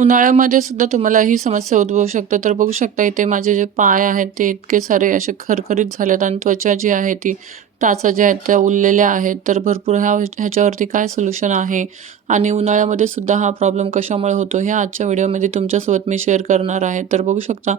उन्हाळ्यामध्ये सुद्धा तुम्हाला ही समस्या उद्भवू शकते. तर बघू शकता इथे माझे जे पाय आहेत ते इतके सारे असे खरखरीत झालेत आणि त्वचा जी आहे ती टाचा ज्या आहेत त्या उरलेल्या आहेत. तर भरपूर ह्या ह्याच्यावरती काय सोल्युशन आहे? आणि उन्हाळ्यामध्ये सुद्धा हा प्रॉब्लेम कशामुळे होतो हे आजच्या व्हिडिओमध्ये तुमच्यासोबत मी शेअर करणार आहे. तर बघू शकता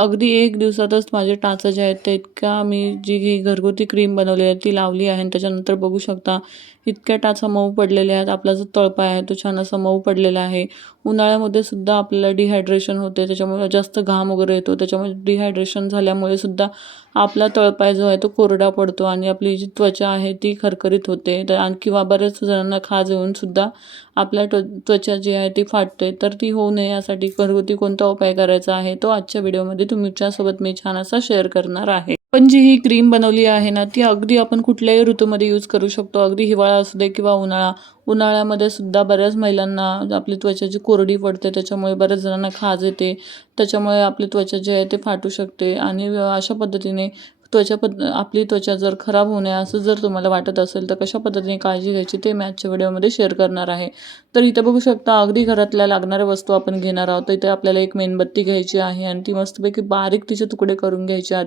अगदी एक दिवसातच माझे टाचा जे आहेत ते इतका मी जी ही घरगुती क्रीम बनवली आहे ती लावली आहे आणि त्याच्यानंतर बघू शकता इतक्या टाचा मऊ पडलेले आहेत. आपला जो तळपाय आहे तो छान असा मऊ पडलेला आहे. उन्हाळ्यामध्ये सुद्धा आपल्याला डिहायड्रेशन होते त्याच्यामुळे जास्त घाम वगैरे येतो. त्याच्यामुळे डिहायड्रेशन झाल्यामुळे सुद्धा आपला तळपाय जो आहे तो कोरडा पडतो आणि आपली जी त्वचा आहे ती खरखरीत होते. तर किंवा बऱ्याच जणांना खाज येऊन सुद्धा आपल्या त्व त्वचा जी आहे ती फाटते तर ती होऊ नये यासाठी घरगुती कोणता उपाय करायचा आहे तो आजच्या व्हिडिओमध्ये तुमच्यासोबत मी छान असा शेअर करणार आहे. पण जी ही क्रीम बनवली आहे ना ती अगदी आपण कुठल्याही ऋतूमध्ये यूज करू शकतो. अगदी हिवाळा असू दे किंवा उन्हाळा. उन्हाळ्यामध्ये सुद्धा बऱ्याच महिलांना आपली त्वचा जी कोरडी पडते त्याच्यामुळे बऱ्याच जणांना खाज येते. त्याच्यामुळे आपली त्वचा जी आहे ते फाटू शकते. आणि अशा पद्धतीने त्वचा पद आपली त्वचा जर खराब होऊ नये असं जर तुम्हाला वाटत असेल तर कशा पद्धतीने काळजी घ्यायची ते मी आजच्या व्हिडिओमध्ये शेअर करणार आहे. तर इथं बघू शकता अगदी घरातल्या लागणाऱ्या वस्तू आपण घेणार आहोत. तर इथे आपल्याला एक मेणबत्ती घ्यायची आहे आणि ती मस्तपैकी बारीक तिचे तुकडे करून घ्यायचे आहेत.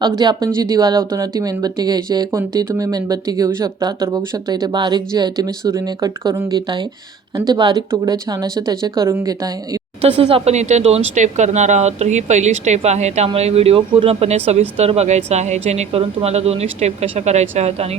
अगदी आपण जी दिवा लावतो ना ती मेणबत्ती घ्यायची आहे. कोणतीही तुम्ही मेणबत्ती घेऊ शकता. तर बघू शकता इथे बारीक जी आहे ते मी सुरीने कट करून घेत आहे. आणि ते बारीक तुकडे छान असे त्याचे करून घेत आहे. तसंच आपण इथे दोन स्टेप करणार आहोत. तर ही पहिली स्टेप आहे. त्यामुळे व्हिडिओ पूर्णपणे सविस्तर बघायचा आहे. जेणेकरून तुम्हाला दोन्ही स्टेप कशा करायच्या आहेत आणि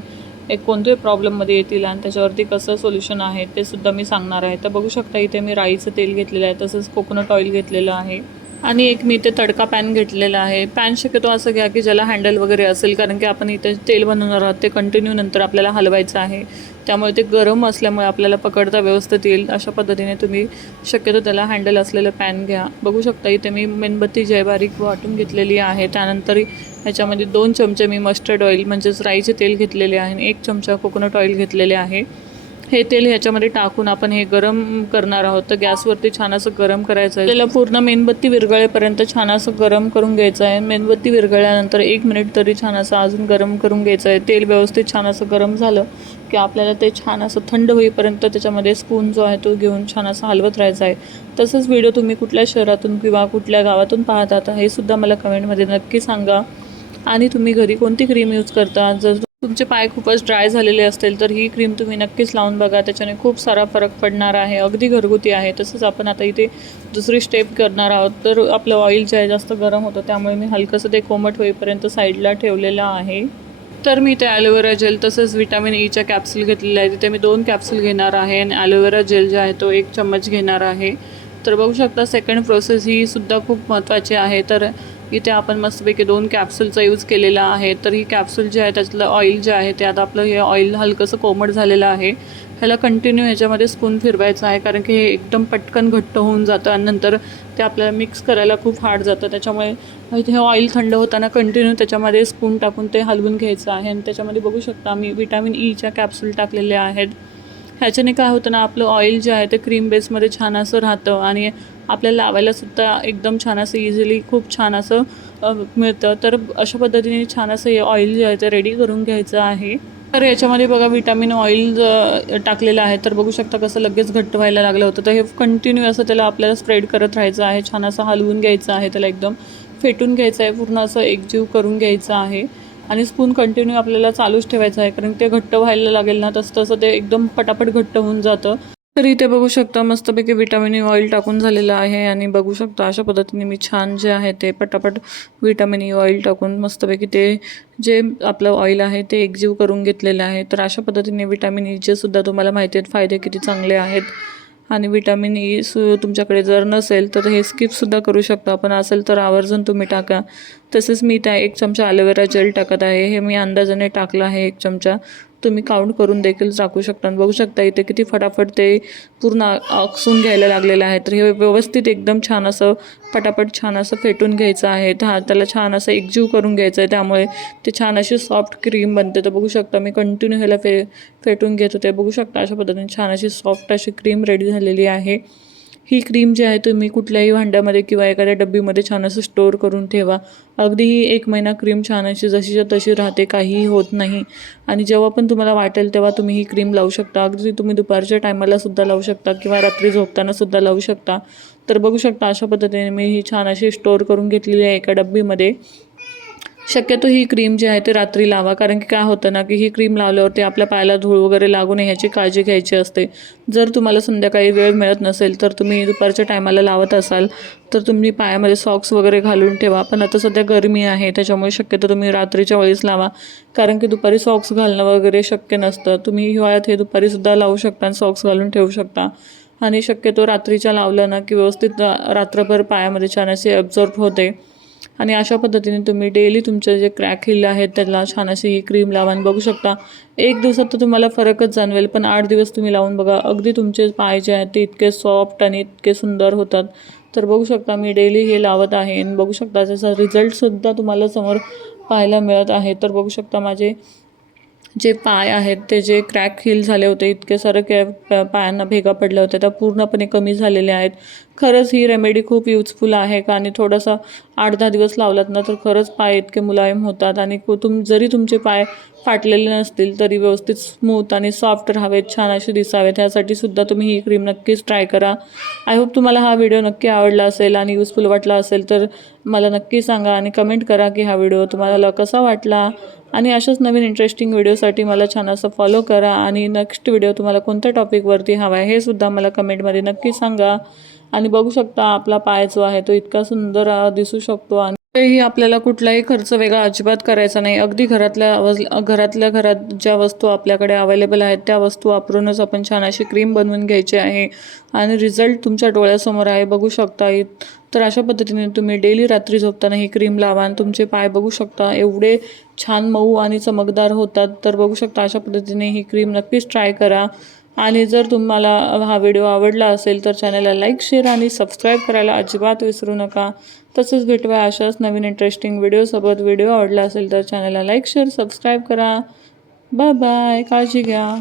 एक कोणत्याही प्रॉब्लेममध्ये येतील आणि त्याच्यावरती कसं सोल्युशन आहे ते सुद्धा मी सांगणार आहे. तर बघू शकता इथे मी राईचं तेल घेतलेलं आहे. तसंच कोकोनट ऑइल घेतलेलं आहे. आणि एक मी इथे तडका पॅन घेतलेला आहे. पॅन शक्यतो असं घ्या की ज्याला हँडल वगैरे असेल कारण की आपण इथे तेल बनवणार आहोत ते कंटिन्यू नंतर आपल्याला हलवायचं आहे. त्यामुळे ते गरम असल्यामुळे आपल्याला पकडता व्यवस्थित येईल. अशा पद्धतीने तुम्ही शक्यतो त्याला हँडल असलेलं पॅन घ्या. बघू शकता इथे मी मेणबत्ती जयबारीक वाटून घेतलेली आहे. त्यानंतर ह्याच्यामध्ये दोन चमचे मी मस्टर्ड ऑइल म्हणजेच राईचे तेल घेतलेले आहे आणि एक चमचा कोकोनट ऑइल घेतलेले आहे. हे तेल ह्याच्यामध्ये टाकून आपण हे गरम करणार आहोत. तर गॅसवरती छान असं गरम करायचं आहे. त्याला पूर्ण मेणबत्ती विरघळेपर्यंत छान असं गरम करून घ्यायचं आहे. मेणबत्ती विरघळल्यानंतर एक मिनिट तरी छान असं अजून गरम करून घ्यायचं आहे. तेल व्यवस्थित छान असं गरम झालं की आपल्याला ते छान असं थंड होईपर्यंत त्याच्यामध्ये स्पून जो आहे तो घेऊन छान असं हलवत राहायचा आहे. तसंच व्हिडिओ तुम्ही कुठल्या शहरातून किंवा कुठल्या गावातून पाहतात हे सुद्धा मला कमेंटमध्ये नक्की सांगा. आणि तुम्ही घरी कोणती क्रीम यूज करता? जर तुमचे पाय खूपच ड्राय झालेले असतील तर ही क्रीम तुम्ही नक्कीच लावून बघा. त्याच्याने खूप सारा फरक पडणार आहे. अगदी घरगुती आहे. तसंच आपण आता इथे दुसरी स्टेप करणार आहोत. तर आपलं ऑइल जे आहे जास्त गरम होतं त्यामुळे मी हलकंसं ते कोमट होईपर्यंत साईडला ठेवलेलं आहे. तर मी इथे ॲलोवेरा जेल तसंच विटॅमिन ईच्या e कॅप्सूल घेतलेल्या आहे तिथे मी दोन कॅप्सूल घेणार आहे आणि ॲलोवेरा जेल जे आहे तो एक चम्मच घेणार आहे. तर बघू शकता सेकंड प्रोसेस ही सुद्धा खूप महत्त्वाची आहे. तर इथे आपण मस्तपैकी दोन कॅप्सूलचा यूज केलेला आहे. तर ही कॅप्सूल जे आहे त्यातलं ऑइल जे आहे ते आता आपलं हे ऑइल हलकंसं कोमट झालेलं आहे. ह्याला कंटिन्यू ह्याच्यामध्ये स्पून फिरवायचं आहे कारण की हे एकदम पटकन घट्ट होऊन जातं आणि नंतर ते आपल्याला मिक्स करायला खूप हार्ड जातं. त्याच्यामुळे इथे हे ऑइल थंड होताना कंटिन्यू त्याच्यामध्ये स्पून टाकून ते हलवून घ्यायचं आहे. आणि त्याच्यामध्ये बघू शकता मी विटॅमिन ईच्या कॅप्सूल टाकलेल्या आहेत. ह्याच्याने काय होतं ना आपलं ऑइल जे आहे ते क्रीम बेसमध्ये छान असं राहतं आणि आपल्याला लावायला सुद्धा एकदम छान असं इझिली खूप छान असं मिळतं. तर अशा पद्धतीने छान असं हे ऑइल जे आहे ते रेडी करून घ्यायचं आहे. तर याच्यामध्ये बघा विटॅमिन ऑइल टाकलेलं आहे. तर बघू शकता कसं लगेच घट्ट व्हायला लागलं होतं. तर हे कंटिन्यू असं त्याला आपल्याला स्प्रेड करत राहायचं आहे. छान असं हलवून घ्यायचं आहे त्याला एकदम. फेटून घ्यायचं आहे. पूर्ण असं एकजीव करून घ्यायचं आहे. आणि स्पून कंटिन्यू आपल्याला चालूच ठेवायचं आहे कारण ते घट्ट व्हायला लागेल ना तसं तसं ते एकदम पटापट घट्ट होऊन जातं. तर इथे बघू शकता मस्तपैकी विटॅमिन ऑइल e टाकून झालेलं आहे आणि बघू शकता अशा पद्धतीने मी छान जे आहे ते पटापट विटामिन ई ऑइल टाकून मस्तपैकी ते जे आपलं ऑइल आहे ते एकजीव करून घेतलेलं आहे. तर अशा पद्धतीने विटॅमिन ईचे e सुद्धा तुम्हाला माहिती आहेत फायदे किती चांगले आहेत आणि विटॅमिन ई e सु तुमच्याकडे जर नसेल तर हे स्किपसुद्धा करू शकता. पण असेल तर आवर्जून तुम्ही टाका. तसेच मी त्या एक चमचा ॲलोवेरा जेल टाकत आहे. हे मी अंदाजाने टाकलं आहे एक चमचा. तुम्ही काउंट करून देखील टाकू शकता. आणि बघू शकता इथे किती फटाफट ते पूर्ण आकसून घ्यायला लागलेलं आहे तर हे व्यवस्थित एकदम छान असं पटापट छान असं फेटून घ्यायचं आहे. हा त्याला छान असं एकजीव करून घ्यायचं आहे त्यामुळे ते छान अशी सॉफ्ट क्रीम बनते. तर बघू शकता मी कंटिन्यू ह्याला फे फेटून घेत होते. बघू शकता अशा पद्धतीने छान अशी सॉफ्ट अशी क्रीम रेडी झालेली आहे. ही क्रीम जी आहे तुम्ही कुठल्याही भांड्यामध्ये किंवा एखाद्या डब्बीमध्ये छान असं स्टोअर करून ठेवा. अगदी ही एक महिना क्रीम छान अशी जशीच्या तशी राहते काहीही होत नाही. आणि जेव्हा पण तुम्हाला वाटेल तेव्हा तुम्ही ही क्रीम लावू शकता. अगदी तुम्ही दुपारच्या टायमाला सुद्धा लावू शकता किंवा रात्री झोपताना सुद्धा लावू शकता. तर बघू शकता अशा पद्धतीने मी ही छान अशी स्टोअर करून घेतलेली आहे एका डब्बीमध्ये. शक्यतो ही क्रीम जी आहे ती रात्री लावा. कारण की काय होतं ना की ही क्रीम लावल्यावरती आपल्या पायाला धूळ वगैरे लागू नये ह्याची काळजी घ्यायची असते. जर तुम्हाला संध्याकाळी वेळ मिळत नसेल तर तुम्ही दुपारच्या टायमाला लावत असाल तर तुम्ही पायामध्ये सॉक्स वगैरे घालून ठेवा. पण आता सध्या गरमी आहे त्याच्यामुळे शक्यतो तुम्ही रात्रीच्या वेळेस लावा. कारण की दुपारी सॉक्स घालणं वगैरे शक्य नसतं. तुम्ही हिवाळ्यात हे दुपारीसुद्धा लावू शकता आणि सॉक्स घालून ठेवू शकता. आणि शक्यतो रात्रीच्या लावलं ना की व्यवस्थित रा- रात्रभर पायामध्ये छान असे ॲब्झॉर्ब होते. आणि अशा पद्धतीने तुम्ही डेली तुमचे जे क्रॅक हिल आहेत त्याला छान अशी ही क्रीम लावा आणि बघू शकता. एक दिवसात तर तुम्हाला फरकच जाणवेल पण आठ दिवस तुम्ही लावून बघा. अगदी तुमचे पाय जे आहेत ते इतके सॉफ्ट आणि इतके सुंदर होतात. तर बघू शकता मी डेली हे लावत आहे आणि बघू शकता त्याचा रिझल्टसुद्धा तुम्हाला समोर पाहायला मिळत आहे. तर बघू शकता माझे जे पाय आहेत ते जे क्रॅक हिल झाले होते इतके सारे कॅ पायांना भेगा पडल्या होत्या त्या पूर्णपणे कमी झालेल्या आहेत. खरंच ही रेमेडी खूप युजफुल आहे. का आणि थोडासा आठ दहा दिवस लावलात ना तर खरंच पाय इतके मुलायम होतात. आणि तुम जरी तुमचे पाय फाटलेले नसतील तरी व्यवस्थित स्मूथ आणि सॉफ्ट राहावेत छान असे दिसावेत. ह्यासाठी सुद्धा तुम्ही ही क्रीम नक्कीच ट्राय करा. आय होप तुम्हाला हा व्हिडिओ नक्की आवडला असेल आणि युजफुल वाटला असेल तर मला नक्की सांगा आणि कमेंट करा की हा व्हिडिओ तुम्हाला कसा वाटला. आणि अशाच नवीन इंटरेस्टिंग व्हिडिओसाठी मला छान असं फॉलो करा. आणि नेक्स्ट व्हिडिओ तुम्हाला कोणत्या टॉपिकवरती हवा आहे हे सुद्धा मला कमेंटमध्ये नक्की सांगा. आणि बघू शकता आपला पाय जो आहे तो इतका सुंदर दिसू शकतो आणि तेही आपल्याला कुठलाही खर्च वेगळा अजिबात करायचा नाही. अगदी घरातल्या घरातल्या घरात ज्या वस्तू आपल्याकडे अवेलेबल आहेत त्या वस्तू वापरूनच आपण छान अशी क्रीम बनवून घ्यायची आहे. आणि रिझल्ट तुमच्या डोळ्यासमोर आहे. बघू शकता तर अशा पद्धतीने तुम्ही डेली रात्री झोपताना ही क्रीम लावा आणि तुमचे पाय बघू शकता एवढे छान मऊ आणि चमकदार होतात. तर बघू शकता अशा पद्धतीने ही क्रीम नक्कीच ट्राय करा. आणि जर तुम्हाला हा व्हिडिओ आवडला असेल तर चॅनलला लाईक शेअर आणि सबस्क्राईब करायला अजिबात विसरू नका. तसंच भेटवा अशाच नवीन इंटरेस्टिंग व्हिडिओसोबत व्हिडिओ आवडला असेल तर चॅनलला लाईक शेअर सबस्क्राईब करा. Bye bye. काळजी घ्या.